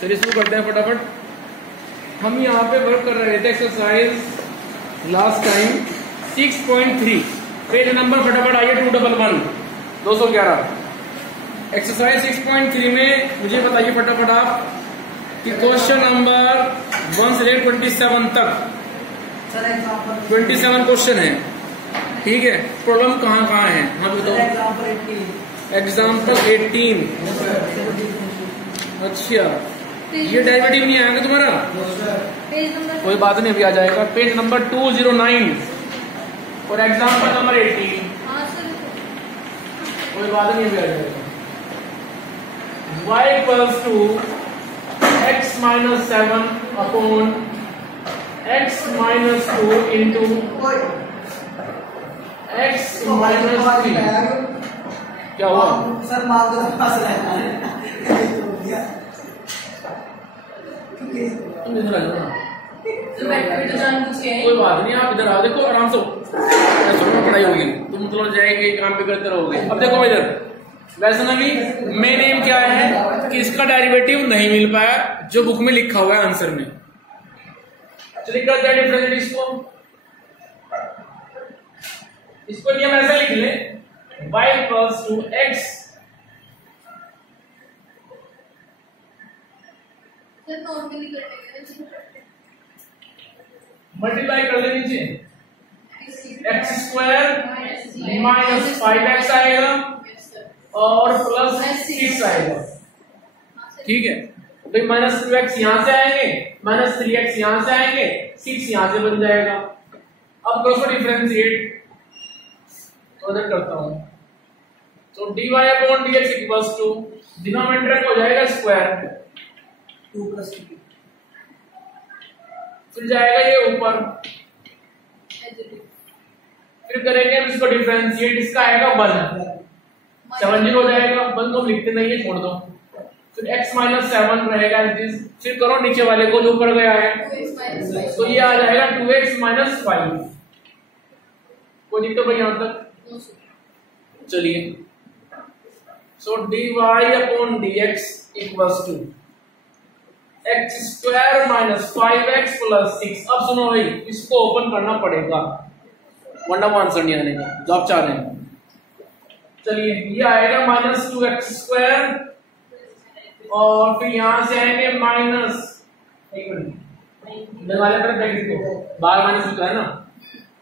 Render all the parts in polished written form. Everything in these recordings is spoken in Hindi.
चलिए शुरू करते हैं फटाफट। हम यहाँ पे वर्क कर रहे थे exercise last time 6.3 page number फटाफट आइए 211 211 एक्सरसाइज 6.3 में मुझे बताइए फटाफट आप कि क्वेश्चन नंबर 1 से 27 तक 27 क्वेश्चन है, ठीक है। प्रॉब्लम कहाँ कहाँ है हाँ बताओ। एग्जाम्पल 18। अच्छा ये डेरिवेटिव नहीं आएगा तुम्हारा, कोई बात नहीं अभी आ जाएगा। पेज नंबर 209 और एग्जाम्पल नंबर 18, कोई बात नहीं अभी आ जाएगा। y equals to x minus 7 upon x minus 2 into x minus 3। क्या हुआ सर? माल तो पास रहता है तुम इधर आ जाओ, कोई बात नहीं आप इधर आओ। देखो आराम से पढ़ाई होगी, तुम मतलब जाएंगे काम भी करते रहोगे। अब देखो इधर वैष्णवी मेन एम क्या है कि इसका डेरिवेटिव नहीं मिल पाया जो बुक में लिखा हुआ है आंसर में। चलिए करते हैं डिफरेंशिएट इसको नियम ऐसे लिख ले y equals to x multiply कर ले नीचे x स्क्वायर माइनस 5x आएगा और प्लस 6 आएगा, ठीक है। तो माइनस 2x यहां से आएंगे, माइनस 3x यहां से आएंगे, 6 यहां से बन जाएगा। अब करो इसको डिफरेंशिएट, तो इधर करता हूं। तो dy upon dx equals to denominator हो जाएगा स्क्वायर 2 + 3, फिर जाएगा ये ऊपर, फिर करेंगे हम इसको डिफरेंशिएट, इसका आएगा 1 7 हो जाएगा। 1 को लिखते नहीं है, छोड़ दो। फिर x माइनस 7 रहेगा, फिर करो नीचे वाले को जो ऊपर गया है, तो ये आ जाएगा 2x माइनस 5। कोई दिक्कत भाई यहां तक? चलिए so dy upon dx equals to x square minus 5x plus 6। अब सुनो भाई, इसको ओपन करना पड़ेगा वरना वो आंसर नहीं आने का जो आप चाह रहे हैं। चलिए ये आएगा माइनस 2x स्क्वायर और फिर यहां से आएंगे माइनस, एक मिनट वाले तरफ ब्रैकेट को बाहर माइनस होता है ना,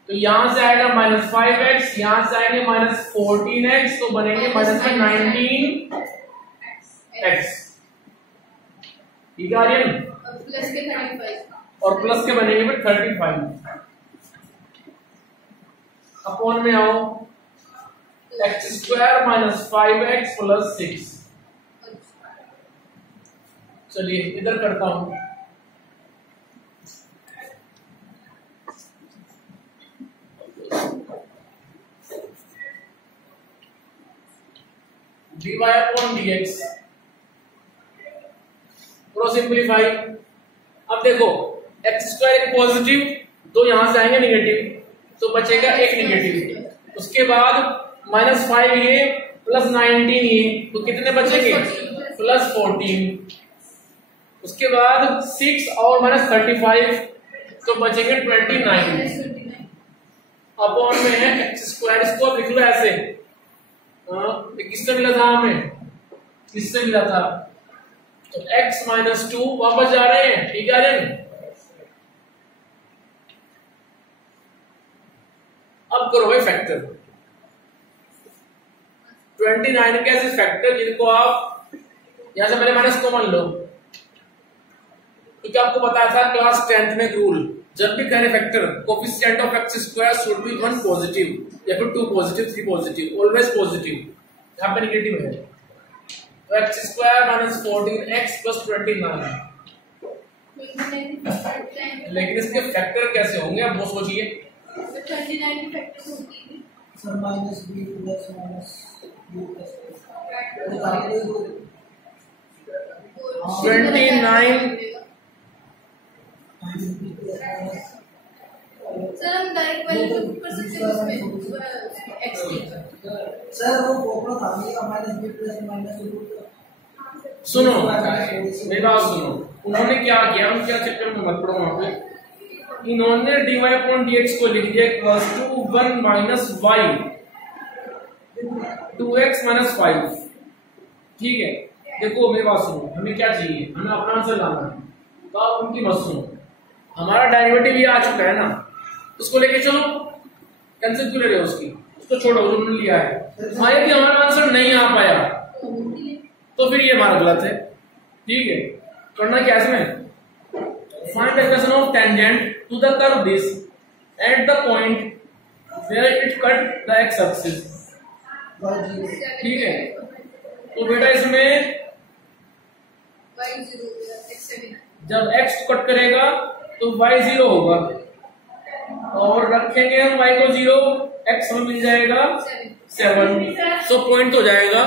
तो यहां से आएगा माइनस 5x, यहां से आएंगे माइनस 14x, तो बनेंगे माइनस 19x, ठीक है आर्यन। प्लस के 35 और प्लस के बनेंगे फिर 35 अपॉन में आओ x square minus 5x plus 6। चलिए इधर करता हूं। dy upon dx pro simplify. अब देखो x स्क्वायर एक पॉजिटिव, तो यहां से आएंगे नेगेटिव, तो बचेगा एक नेगेटिव। उसके बाद माइनस 5 ये प्लस 19 ये, तो कितने बचेंगे? प्लस 14। उसके बाद 6 और माइनस 35, तो बचेंगे 29 अपॉन में है x स्क्वायर। इसको लिख लो ऐसे, किससे मिला था हमें? किससे मिला था? तो x माइनस 2 वापस जा रहे हैं, ठीक है। अब करो भाई फैक्टर 29 के ऐसे फैक्टर जिनको आप यहां से पहले माइनस कॉमन लो, क्योंकि आपको बताया था क्लास 10th में रूल, जब भी करें factor coefficient of x square should be 1 positive या फिर 2 पॉजिटिव 3 पॉजिटिव, ऑलवेज पॉजिटिव। यहां पे नेगेटिव है, तो x square minus 14x plus 29। लेकिन इसके फैक्टर कैसे होंगे आप वो सोचिए। 29 फैक्टर होती है sir minus b plus minus b plus 29 sir हम डायरेक्ट वैल्यू कर सकते हैं उसमें x की। सर वो पॉपुलर था ये minus b plus minus root सुनो मेरी बात सुनो, उन्होंने क्या किया, हम क्या चक्कर में मत पड़ो वहां पे, इन्होंने dy अपॉन dx को लिख दिया equals to 1 minus y 2x minus 5। ठीक है, देखो मेरी बात सुनो, हमें क्या चाहिए, हमें अपना आंसर लाना है, तो आप उनकी मत सुनो। हमारा डेरिवेटिव ये आ चुका है ना, उसको लेके चलो, कैंसिल क्यों ले रहे हो उसकी, उसको छोड़ो जो उन्होंने लिया है। हाँ यदि हमारा आंसर नहीं आ पाया तो फिर ये हमारा गलत है। ठीक है, करना क्या इसमें, find the equation of tangent to the curve this at the point where it cut the x axis. ठीक है, तो बेटा इसमें जब x कट करेगा तो y 0 होगा, और रखेंगे हम y को 0, x हमें मिल जाएगा 7। सो पॉइंट हो जाएगा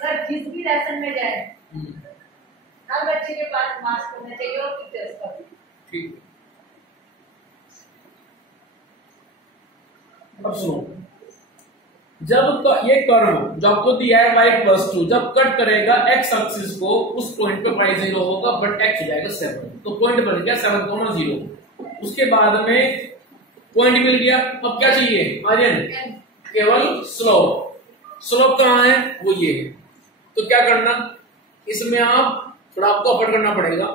सर जिस भी लेसन में जाए हर बच्चे के पास मास्क होना चाहिए और टीचर्स का भी। ठीक। अब सुनो, जब ये कर्व जो आपको दिया है y प्लस 2 जब कट करेगा x एक्सिस को, उस पॉइंट पे y 0 होगा बट x हो जाएगा 7, तो पॉइंट बन गया 7,0। उसके बाद में पॉइंट मिल गया। अब क्या चाहिए आर्यन, केवल स्लोप। स्लोप कहाँ है, वो ये है। तो क्या करना, इसमें आप थोड़ा आपको अफर्ट करना पड़ेगा,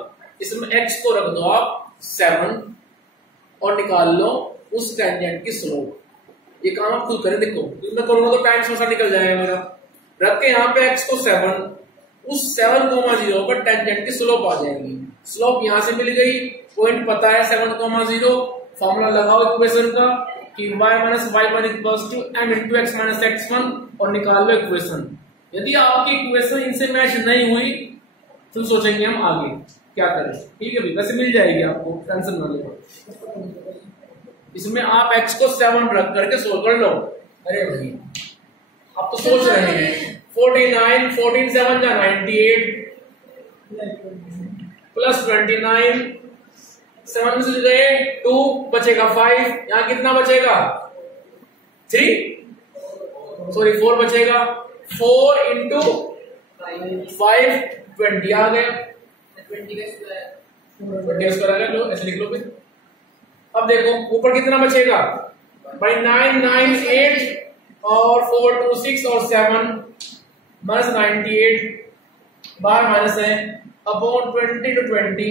इसमें x को रख दो आप 7 और निकाल लो उस टेंजेंट की स्लोप। ये काम आप खुद करें, देखो मैं करूंगा तो टाइम समोसा निकल जाएगा मेरा। रख के यहाँ पे x को 7, उस 7,0 पर टेंजेंट की स्लोप आ जाएगी। स्लोप यहां से मिल गई, पॉइंट पता है 7,0, फॉर्मूला लगाओ इक्वेशन का कि y minus y1 equals to m into x minus x1 और निकाल लो इक्वेशन। यदि आपकी इक्वेशन इनसे मैच नहीं हुई तो सोचेंगे हम आगे क्या करें। ठीक है भाई, वैसे मिल जाएगी आपको, टेंशन ना लो। इसमें आप x को 7 रख करके सोल्व कर लो। अरे भाई आप तो सोच रहे हैं 49, 14 7 जा 98 प्लस 29, 7 से गए 2 बचेगा 5, यहाँ कितना बचेगा 3, सॉरी 4 बचेगा। 4 इंटू 5 20 आ गए, 20 का स्क्वायर आ गया, ऐसे लिख लो फिर। अब देखो ऊपर कितना बचेगा भाई 9 9 8 और 4 2 6 और 7 माइनस 98 बाहर माइनस है अपॉन 20 to 20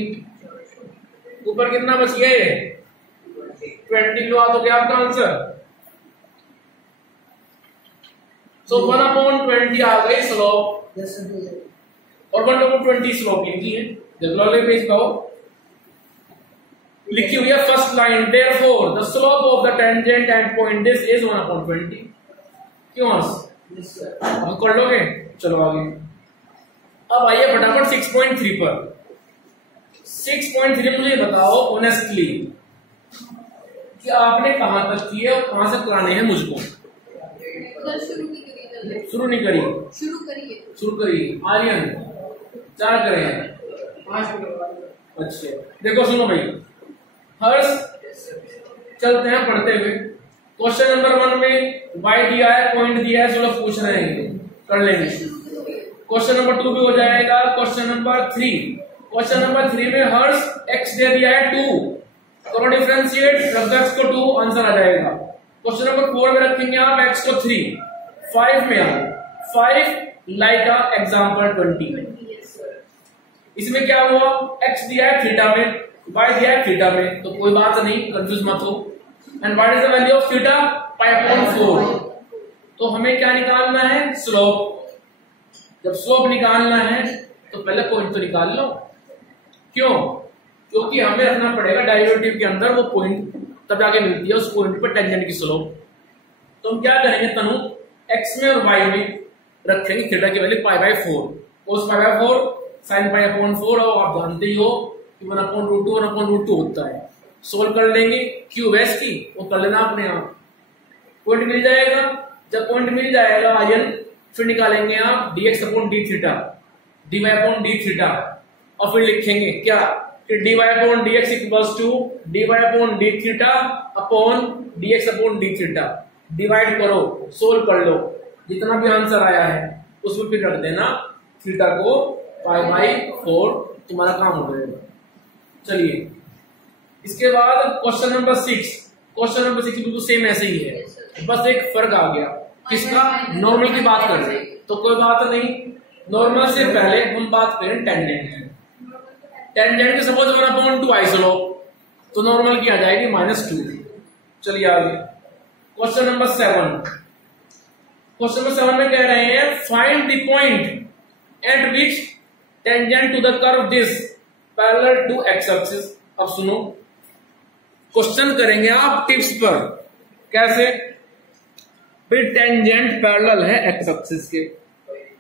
ऊपर कितना बच गया ये 20 लो, तो क्या आपका आंसर। सो 1/20 आ गई स्लोप, और 1/20 स्लोप लिखी है। जब अगले पेज पाओ लिखी हुई है first line, therefore the slope of the tangent at point this is 1/20। क्यों अब कर लोगे, चलो आगे। अब आइए फटाफट 6.3 पर। 6.3 मुझे बताओ ऑनेस्टली कि आपने कहां तक किए और कहां से कराने हैं मुझको। शुरू नहीं करी, शुरू करिए आर्यन, 4 करें 5। अच्छा देखो सुनो भाई, हर्ष चलते हैं पढ़ते हुए। क्वेश्चन नंबर 1 में y दिया है, पॉइंट दिया है, चलो पूछ रहे हैं कर लेंगे। क्वेश्चन नंबर 2 भी हो जाएगा। क्वेश्चन नंबर 3 में हर्ष x दे दिया है 2, करो डिफरेंशिएट, रख दो x को 2, आंसर आ जाएगा। क्वेश्चन नंबर 4 में रखेंगे आप x को 3, 5 में आओ 5 लाइक अ एग्जांपल 20। इसमें क्या हुआ, x दिया है थीटा में, y दिया है थीटा में, तो कोई बात नहीं, कंफ्यूज मत हो। And what is the value of theta, π/4। तो हमें क्या निकालना है, स्लोप। जब स्लोप निकालना है तो पहले पॉइंट तो निकाल लो। क्यों, क्योंकि हमें रखना पड़ेगा डेरिवेटिव के अंदर वो पॉइंट, तब जाके मिलती है उस पॉइंट पर टेंजेंट की स्लोप। तो हम क्या करेंगे तनु, x में और y में रखेंगे थीटा की वैल्यू π/4, cos π/4 sin π/4, और आप जानते ही हो 1/√2 1/√2 होता है। सोल्व कर लेंगे, क्यूब है इसकी, वो कर लेना अपने आप, पॉइंट मिल जाएगा। जब पॉइंट मिल जाएगा आर्यन, फिर निकालेंगे आप dx/d थीटा, dy/d थीटा, और फिर लिखेंगे क्या, कि dy upon dx equals to dy upon d theta upon dx upon d theta. Divide करो, सोल्व कर लो, जितना भी आंसर आया है उसमें फिर रख देना थीटा को π/4, तुम्हारा काम हो जाएगा। चलिए इसके बाद क्वेश्चन नंबर 6। क्वेश्चन नंबर 6 बिल्कुल सेम ऐसे ही है, बस एक फर्क आ गया। किसका? नॉर्मल की बात कर रहे हैं तो कोई बात नहीं, नॉर्मल से पहले हम बात करें टेंजेंट की। टेंजेंट के सपोज 1/2 आइसोलोप, तो नॉर्मल की आ जाएगी -2। चलिए आगे क्वेश्चन नंबर 7। क्वेश्चन नंबर 7 में कह रहे हैं find the point at which tangent to the curve this parallel to x axis. अब सुनो, क्वेश्चन करेंगे आप टिप्स पर। कैसे? फिर टेंजेंट पैरेलल है एक्स एक्सिस के,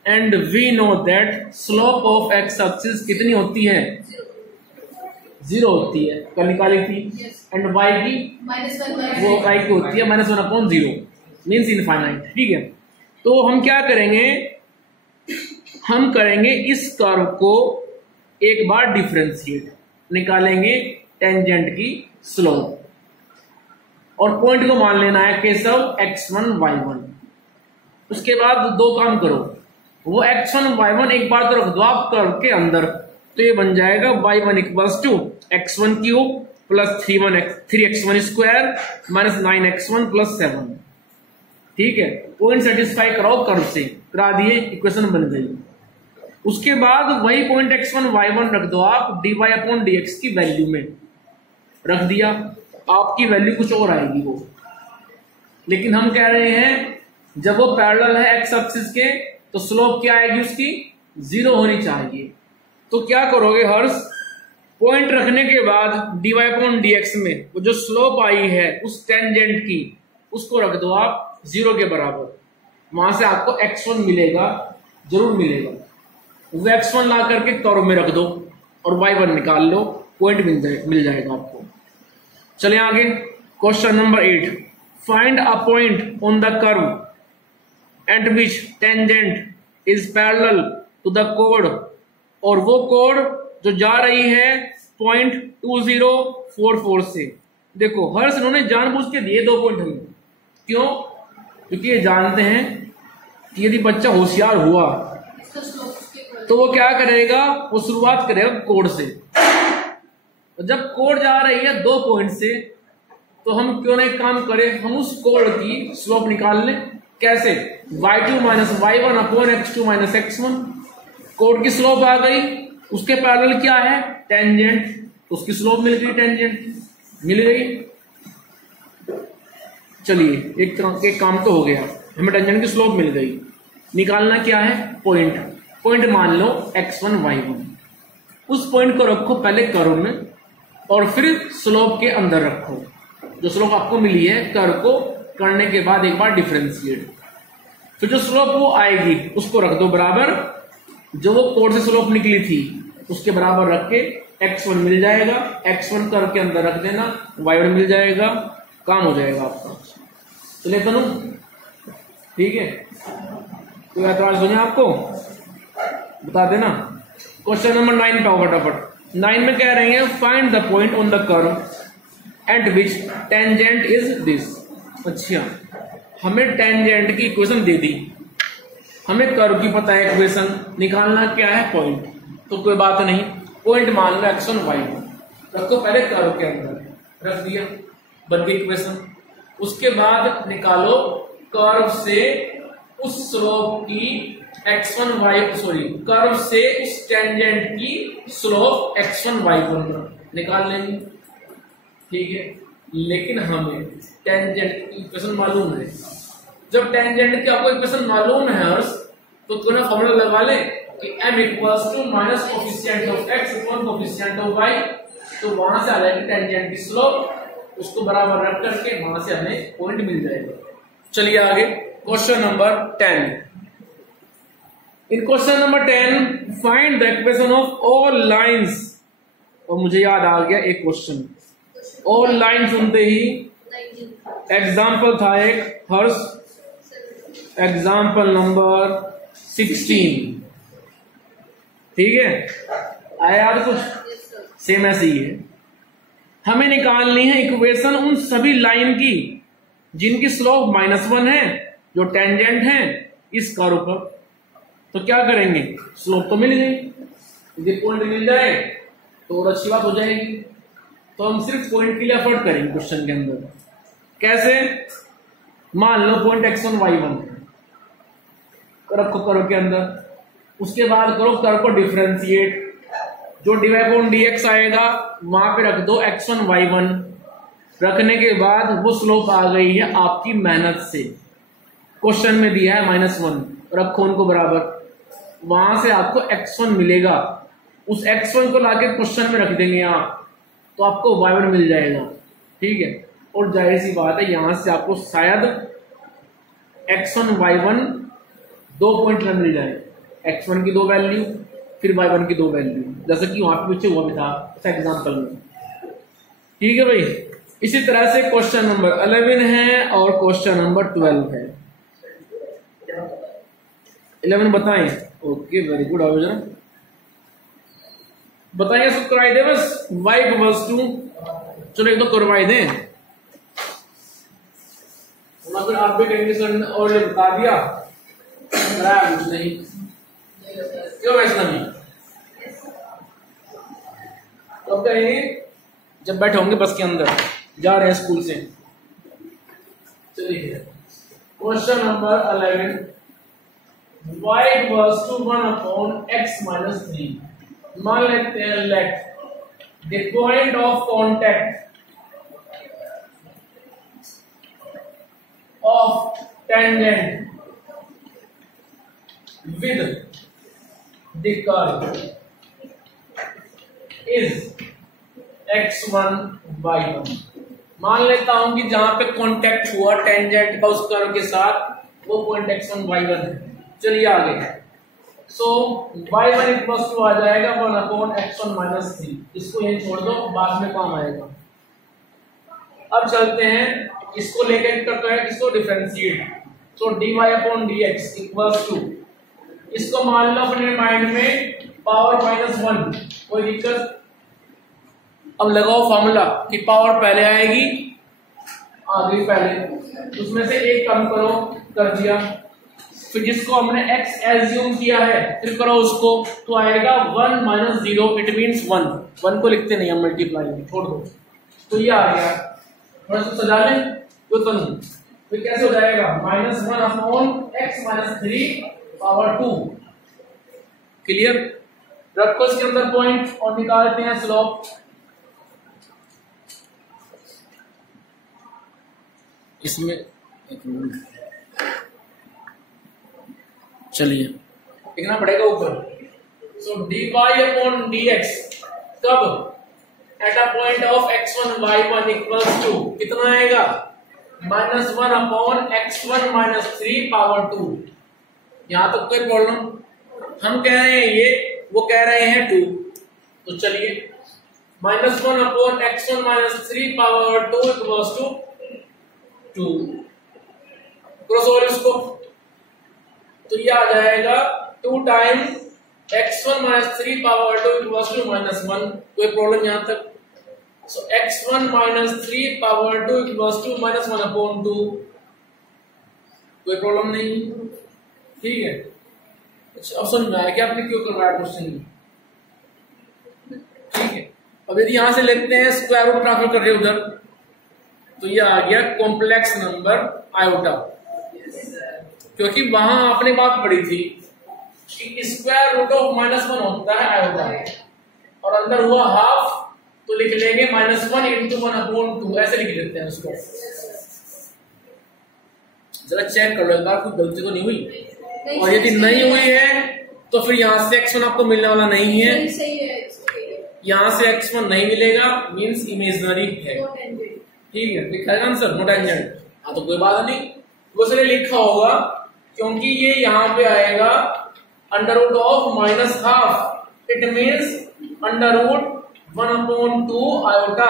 and we know that slope of x axis कितनी होती है? 0 होती है, कल निकाली थी। एंड y की -1/0 वो y की होती है -1/0 मीन्स इनफाइनाइट। ठीक है, तो हम क्या करेंगे, हम करेंगे इस कर्व को एक बार डिफरेंशिएट, निकालेंगे टेंजेंट की स्लोप और पॉइंट को मान लेना है केशव x1 y1। उसके बाद दो काम करो, वो x1 y1 एक बार तो रख दो आप कर्व के अंदर, तो ये बन जाएगा y1 equals to x1 cube plus 3x1 square minus 9x1 plus 7। ठीक है, पॉइंट सेटिस्फाई कराओ कर्व से, करा दिए, इक्वेशन बन गई। उसके बाद वही पॉइंट x1 y1 रख दो आप dy अपॉन dx की वैल्यू में, रख दिया, आपकी वैल्यू कुछ और आएगी वो। लेकिन हम कह रहे हैं जब वो पैरेलल है एक्स एक्सिस के तो स्लोप क्या आएगी उसकी? 0 होनी चाहिए। तो क्या करोगे हर्ष, पॉइंट रखने के बाद dy अपॉन dx में वो जो स्लोप आई है उस टेंजेंट की, उसको रख दो आप 0 के बराबर। वहां से आपको x1 मिलेगा, जरूर मिलेगा। वो x1 ला करके कर्व में रख दो और y1 निकाल लो, पॉइंट मिल जाएगा आपको। चलिए आगे question number 8। Find a point on the curve at which tangent is parallel to the कोड, और वो कोड जो जा रही है पॉइंट 2044 से। देखो हर्ष इन्होंने जानबूझ के दिए 2 पॉइंट हमें, क्यों? क्योंकि ये जानते हैं कि यदि बच्चा होशियार हुआ तो वो क्या करेगा, वो शुरुआत करेगा कोड से। जब कोड जा रही है 2 पॉइंट से, तो हम क्यों नहीं काम करें, हम उस कोड की स्लोप निकाल लें। कैसे? y2 minus y1 upon x2 minus x1। Code की स्लोप आ गई, उसके पैरेलल क्या है? टेंजेंट, उसकी स्लोप मिल गई, टेंजेंट मिल गई। चलिए एक काम तो हो गया, हमें टेंजेंट की स्लोप मिल गई। निकालना क्या है? पॉइंट। पॉइंट मान लो x1 y1। उस पॉइंट को रखो पहले कर्व में और फिर स्लोप के अंदर रखो। जो स्लोप आपको मिली है कर्व को करने के बाद एक बार डिफरेंशिएट, फिर जो स्लोप वो आएगी उसको रख दो बराबर, जो वो कोड से स्लोप निकली थी उसके बराबर रख के x1 मिल जाएगा, x1 कर्व के अंदर रख देना, y1 मिल जाएगा, काम हो जाएगा आपका। चलिए तनु, ठीक है, कोई एतराज सुने आपको बता देना। क्वेश्चन नंबर 9 पे आओ फटाफट। 9 में कह रहे हैं find the point on the curve at which tangent is this. अच्छा, हमें टेंजेंट की इक्वेशन दे दी, हमें कर्व की पता है इक्वेशन, निकालना क्या है? पॉइंट। तो कोई बात नहीं, पॉइंट मान लो x1 y1 रखो पहले कर्व के अंदर, रख दिया, बन गई इक्वेशन। उसके बाद निकालो कर्व से उस स्लोप की x1 y, सॉरी कर्व से उस टेंजेंट की स्लोप x1 y1 निकाल लेंगे। ठीक है, लेकिन हमें टेंजेंट की इक्वेशन मालूम है। जब टेंजेंट की आपको इक्वेशन मालूम है हर्ष, तो तुम्हें फॉर्मूला लगा ले कि m equals to minus coefficient of x upon coefficient of y। तो वहां से आ जाएगी टेंजेंट की स्लोप, उसको बराबर रख करके वहां से हमें पॉइंट मिल जाएगा। चलिए आगे question number 10। In question number 10 find the equation of all lines. और मुझे याद आ गया एक क्वेश्चन, ऑल लाइन सुनते ही एग्जाम्पल था एक हर्ष, एग्जाम्पल नंबर 16। ठीक है, आया याद कुछ? सेम ऐसे ही है। हमें निकालनी है इक्वेशन उन सभी लाइन की जिनकी स्लोप -1 है, जो टेंजेंट है इस कर्व पर। तो क्या करेंगे, स्लोप तो मिल गई, यदि पॉइंट मिल जाए तो और अच्छी बात हो जाएगी। तो हम सिर्फ पॉइंट के लिए एफर्ट करेंगे क्वेश्चन के अंदर। कैसे, मान लो पॉइंट x1 y1 रखो कर्व के अंदर, उसके बाद करो कर्व को डिफरेंशिएट, जो dy/dx आएगा वहां पे रख दो x1 y1। रखने के बाद वो स्लोप आ गई है आपकी मेहनत से, क्वेश्चन में दिया है -1, रखो उनको बराबर, वहां से आपको x1 मिलेगा। उस x1 को लाके क्वेश्चन में रख देंगे यहाँ, तो आपको y1 मिल जाएगा। ठीक है, और जाहिर सी बात है यहां से आपको शायद x1 y1 2 पॉइंट में मिल जाए, x1 की 2 वैल्यू फिर y1 की 2 वैल्यू, जैसे कि वहां पे पीछे हुआ भी था एग्जाम्पल में। ठीक है भाई, इसी तरह से क्वेश्चन नंबर 11 है और क्वेश्चन नंबर 12 है। 11 बताएं, ओके वेरी गुड। आओ जरा बताइए, सब करवाई दे बस, y इक्वल्स टू, चलो एक तो करवाई दें, फिर आप भी कहेंगे सर ने और ये बता दिया, कुछ नहीं, क्यों वैसा नहीं। तो अब कहेंगे जब बैठे होंगे बस के अंदर, जा रहे हैं स्कूल से। चलिए question number 11, y equals to 1/x-3। मान लेते हैं let the point of contact of tangent with the curve is x1 y1। मान लेता हूं कि जहां पे कांटेक्ट हुआ टेंजेंट का उस कर्व के साथ, वो पॉइंट x1 y1 है। चलिए आगे, सो y1 इक्वल्स टू आ जाएगा 1/x1-3। इसको यही छोड़ दो, बाद में काम आएगा। अब चलते हैं, इसको लेकर करते हैं किसको डिफरेंशिएट, तो dy/dx इक्वल्स टू, इसको मान लो अपने माइंड में पावर -1, कोई दिक्कत। अब लगाओ फॉर्मूला कि पावर पहले आएगी आ गई पहले, उसमें से एक कम करो, कर दिया। फिर जिसको हमने x एज्यूम किया है फिर करो उसको, तो आएगा 1 - 0, इट मींस 1 को लिखते नहीं हम, मल्टीप्लाई में छोड़ दो। तो ये आ गया, थोड़ा सा सजा लें तो फिर कैसे हो जाएगा, -1/x-3/2। क्लियर, रखो इसके अंदर पॉइंट और निकालते हैं स्लोप। इसमें चलिए लिखना पड़ेगा ऊपर, सो dy/dx कब, at a point of x1 y1 equals to कितना आएगा, -1/x1-3/2। यहां तक कोई प्रॉब्लम, हम कह रहे हैं ये, वो कह रहे हैं 2। तो चलिए -1/x1-3/2 equals to 2, cross over इसको, तो ये आ जाएगा 2 टाइम्स x1-3/2 इक्वल्स टू -1। कोई प्रॉब्लम यहां तक, so x1-3/2 equals to -1/2, कोई प्रॉब्लम नहीं। ठीक है, अच्छा अब समझ में आया कि आपने क्यों करवाया क्वेश्चन। ठीक है, अब यदि यहां से लेते हैं स्क्वायर रूट ट्रांसफर कर रहे उधर, तो ये आ गया कॉम्प्लेक्स नंबर आयोटा, क्योंकि वहां आपने बात पढ़ी थी कि स्क्वायर रूट ऑफ -1 होता है आयोटा, और अंदर हुआ हाफ, तो लिख लेंगे -1 × 1/2, ऐसे लिख लेते हैं उसको। जरा चेक कर लो एक बार, कोई गलती तो नहीं हुई, और यदि नहीं हुई है तो फिर यहाँ से x1 आपको मिलने वाला नहीं है, यहाँ से x1 नहीं मिलेगा, मींस इमेजिनरी है। ठीक है, लिखा है आंसर, नो टेंजेंट। हाँ तो कोई बात नहीं, वो इसलिए लिखा होगा क्योंकि ये यहाँ पे आएगा √1/2, इट मींस √1/2 आयोटा।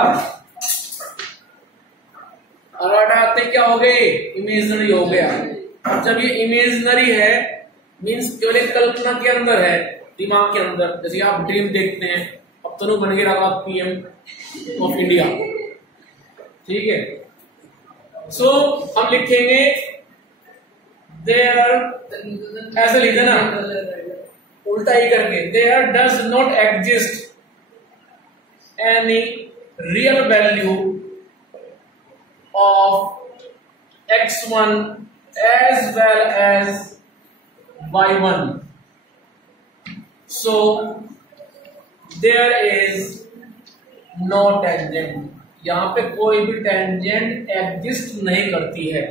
आयोटा आते क्या हो गए, इमेजिनरी हो गया। जब ये इमेजिनरी है मींस केवल एक कल्पना के अंदर है, दिमाग के अंदर, जैसे आप ड्रीम देखते हैं, तनु बन गया PM ऑफ इंडिया। ठीक है, सो हम लिखेंगे देयर, ऐसे लिख देना उल्टा ही करके, there does not exist any real value of x1 as well as y1, so there is no tangent। यहां पे कोई भी टेंजेंट एग्जिस्ट नहीं करती है।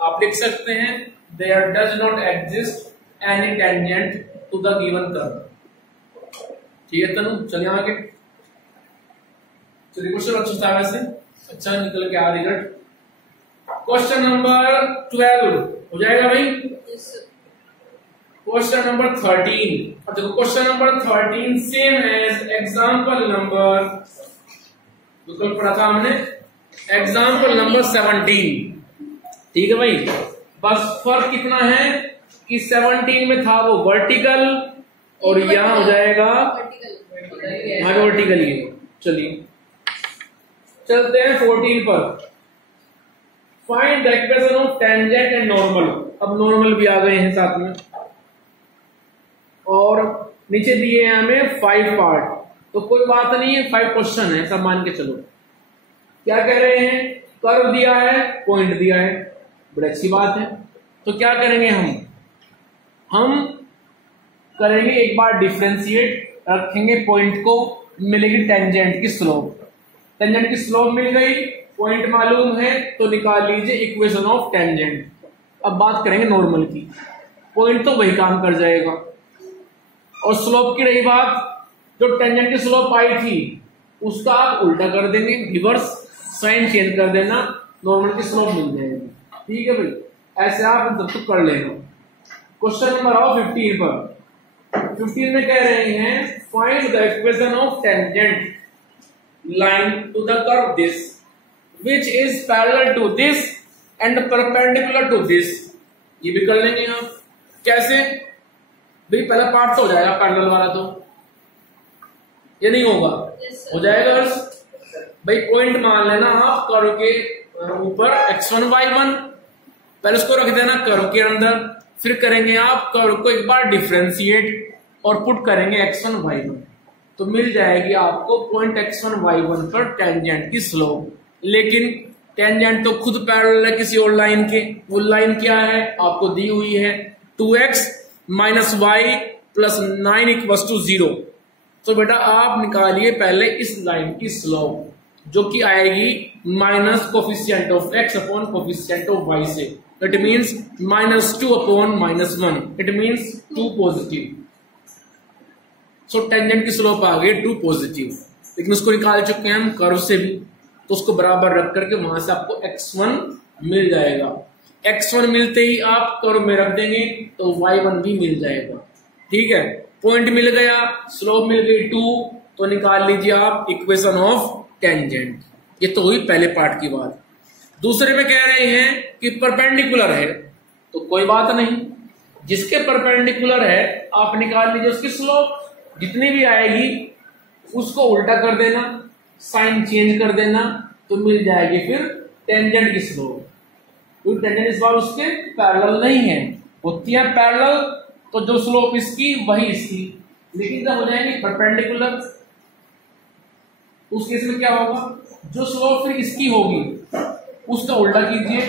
आप लिख सकते हैं there does not exist any tangent to the given curve। ठीक है तनु, चलिए आगे। चलिए क्वेश्चन अच्छा था, वैसे अच्छा निकल के आ रिजल्ट। क्वेश्चन नंबर 12 हो जाएगा भाई। क्वेश्चन नंबर 13, और देखो question number 13 same as example number, बिल्कुल पढ़ा था हमने, एग्जाम्पल नंबर 17। ठीक है भाई, बस फर्क कितना है कि 17 में था वो वर्टिकल और यहां हो जाएगा वर्टिकल। ये चलिए चलते हैं 14 पर। Find the equation of tangent and normal. अब नॉर्मल भी आ गए हैं साथ में, और नीचे दिए हैं हमें 5 पार्ट, तो कोई बात नहीं है, 5 क्वेश्चन है, सब मान के चलो। क्या कह रहे हैं, कर्व दिया है, पॉइंट दिया है, बड़ी अच्छी बात है। तो क्या करेंगे हम करेंगे एक बार डिफरेंशिएट, रखेंगे पॉइंट को, मिलेगी टेंजेंट की स्लोप। टेंजेंट की स्लोप मिल गई, पॉइंट मालूम है, तो निकाल लीजिए इक्वेशन ऑफ टेंजेंट। अब बात करेंगे नॉर्मल की, पॉइंट तो वही काम कर जाएगा, और स्लोप की रही बात, जो टेंजेंट की स्लोप आई थी उसका आप उल्टा कर देंगे, रिवर्स साइन चेंज कर देना, नॉर्मल की स्लोप मिल जाएगी। ठीक है भाई, ऐसे आप तब तक कर लेना। क्वेश्चन नंबर आओ 15 पर। 15 में कह रहे हैं find the equation of tangent line to the curve this which is parallel to this and perpendicular to this। ये भी कर लेंगे आप। कैसे भाई, पहला पार्ट तो हो जाएगा पैरेलल वाला, तो ये नहीं होगा, हो जाएगा भाई। पॉइंट मान लेना आप कर्व के ऊपर x1 y1, पहले उसको रख देना कर्व के अंदर, फिर करेंगे आप कर्व को एक बार डिफरेंशिएट और पुट करेंगे x1 y1, तो मिल जाएगी आपको पॉइंट x1 y1 पर टेंजेंट की स्लोप। लेकिन टेंजेंट तो खुद पैरेलल है किसी और लाइन के, वो लाइन क्या है आपको दी हुई है, 2x minus y plus 9 equals to 0। तो बेटा आप निकालिए पहले इस लाइन की स्लोप, जो कि आएगी minus coefficient of x upon coefficient of y से। It means -2 upon -1, it means 2 positive. So tangent की स्लोप आ गई 2 पॉजिटिव, लेकिन उसको निकाल चुके हैं हम कर्व से भी, तो उसको बराबर रख करके वहां से आपको x1 मिल जाएगा। x1 मिलते ही आप कर्व में रख देंगे तो y1 भी मिल जाएगा। ठीक है, पॉइंट मिल गया, स्लोप मिल गई 2, तो निकाल लीजिए आप इक्वेशन ऑफ टेंजेंट। ये तो हुई पहले पार्ट की बात। दूसरे में कह रहे हैं कि परपेंडिकुलर है, तो कोई बात नहीं, जिसके परपेंडिकुलर है आप निकाल लीजिए उसकी स्लोप, जितनी भी आएगी उसको उल्टा कर देना, साइन चेंज कर देना, तो मिल जाएगी फिर टेंजेंट की स्लोप। क्योंकि टेंजेंट इस बार उसके पैरेलल नहीं है, होती है पैरेलल तो जो स्लोप इसकी वही इसकी, लेकिन जब हो जाएगी परपेंडिकुलर उस केस में क्या होगा, जो स्लोप फिर इसकी होगी उसका उल्टा कीजिए,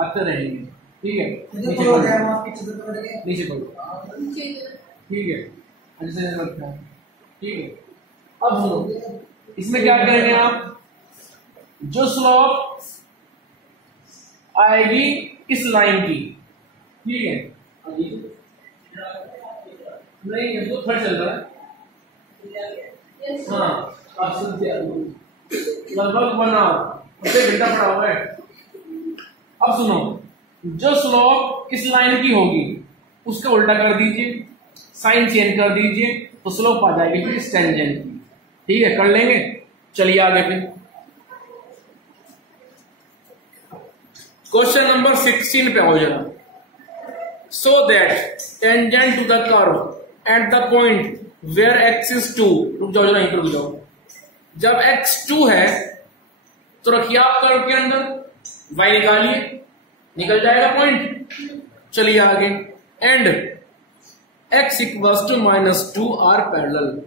आते रहेंगे। ठीक है, नीचे पढ़ो, ठीक है, ठीक है। अब सुनो, इसमें क्या करेंगे आप, जो स्लोप आएगी इस लाइन की, ठीक है, नहीं तो थर्ड चल रहा है, हाँ लगभग 1 आवर घंटा पड़ा हुआ है। अब सुनो, जो स्लोप इस लाइन की होगी उसका उल्टा कर दीजिए, साइन चेंज कर दीजिए, तो स्लोप आ जाएगी फिर इस टेंजेंट की। ठीक है, कर लेंगे, चलिए आगे फिर क्वेश्चन नंबर 16 पे हो जाएगा। So that tangent to the curve at the point where x is 2, रुक जाओ जरा, रुक जाओ। जब x 2 है तो रखिए आप कर्व के अंदर, y निकालिए, निकल जाएगा पॉइंट। चलिए आगे, and x equals to -2 are parallel,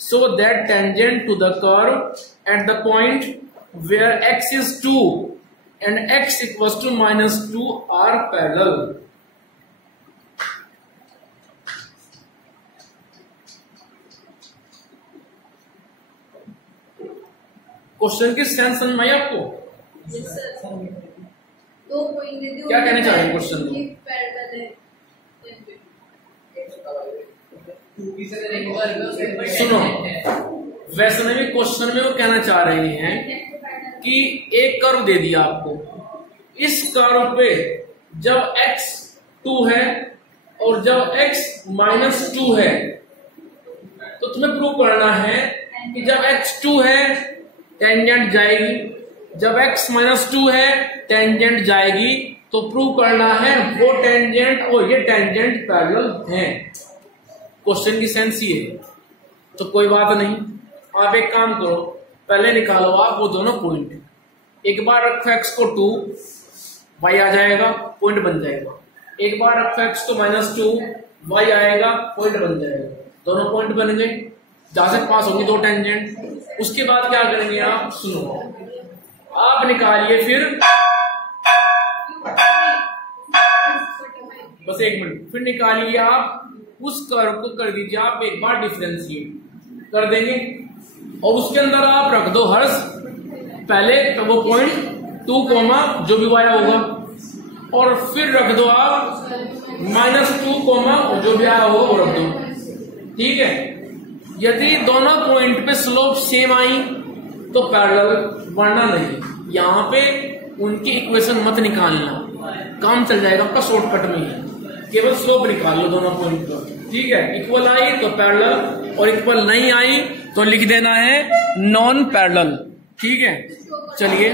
so that tangent to the curve at the point where x is 2 and x equals to -2 are parallel. Question की सेंस समझ में आई आपको? Yes, sir. 2 पॉइंट दे दो। क्या कहना चाह रहे हैं क्वेश्चन में? ये पैरेलल है। सुनो, वैसे में भी क्वेश्चन में वो कहना चाह रहे हैं कि एक कर्व दे दिया आपको, इस कर्व पे जब x 2 है और जब x -2 है तो तुम्हें प्रूव करना है कि जब x 2 है टेंजेंट जाएगी, जब x -2 है टेंजेंट जाएगी, तो प्रूव करना है वो टेंजेंट और ये टेंजेंट पैरेलल हैं। क्वेश्चन की सेंस ये है। तो कोई बात नहीं, आप एक काम करो, पहले निकालो आप वो दोनों पॉइंट, एक बार रखो x को 2, y आ जाएगा, पॉइंट बन जाएगा। एक बार रखो x को -2, y आएगा, पॉइंट बन जाएगा। दोनों पॉइंट बन गए, जहां से पास होंगे दो टेंजेंट। उसके बाद क्या करेंगे आप, सुनो, आप निकालिए फिर, बस एक मिनट, फिर निकालिए आप उस कर्व को, कर दीजिए आप एक बार डिफरेंशिएट कर देंगे, और उसके अंदर आप रख दो हर्ष पहले तो वो पॉइंट 2, जो भी वाया होगा, और फिर रख दो आप -2, जो भी आया होगा वो रख दो। ठीक है, यदि दोनों पॉइंट पे स्लोप सेम आई तो पैरेलल, वरना नहीं। यहां पे उनकी इक्वेशन मत निकालना, काम चल जाएगा आपका शॉर्टकट में ही, केवल स्लोप निकाल लो दोनों पॉइंट पर। ठीक है, इक्वल आई तो पैरेलल, और इक्वल नहीं आई तो लिख देना है नॉन पैरेलल। ठीक है, चलिए